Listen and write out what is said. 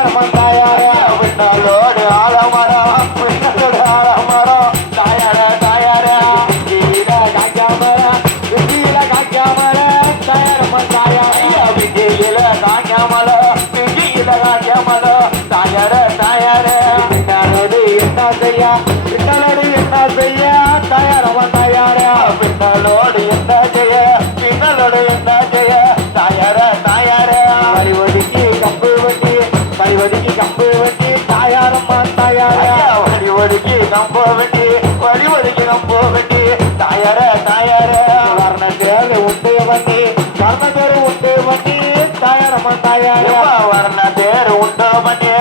தாயாரம்மா தாயாரே பின்னலோடு ஆலமரம் பின்னலோடு ஆலமரம் தாயார தாயாரே கீழ காய்க்காமல கீழ காய்க்காமல தாயாரம்மா தாயாரே கீழ காய்க்காமல கீழ காய்க்காமல தாயார தாயாரே பின்னலோடு என்ன செய்ய பின்னலோடு என்ன செய்ய தாயாரம்மா தாயாரே பின்னலோடு என்ன செய்ய பின்னலோடு என்ன செய்ய தாயார தாயாரே வழிவதுக்கி கம்பு வண்டி வழிவதுக்கி கம்பு வண்டி தாயாரம்மா தாயாரே வழிவதுக்கி கம்பு வண்டி வழிவதுக்கி கம்பு வண்டி தாயார தாயாரே வர்ண தேர் உண்டு வண்டி வர்ண தேர் உண்டு வண்டி தாயாரம்மா தாயாரே வர்ண தேர் உண்டு வண்டி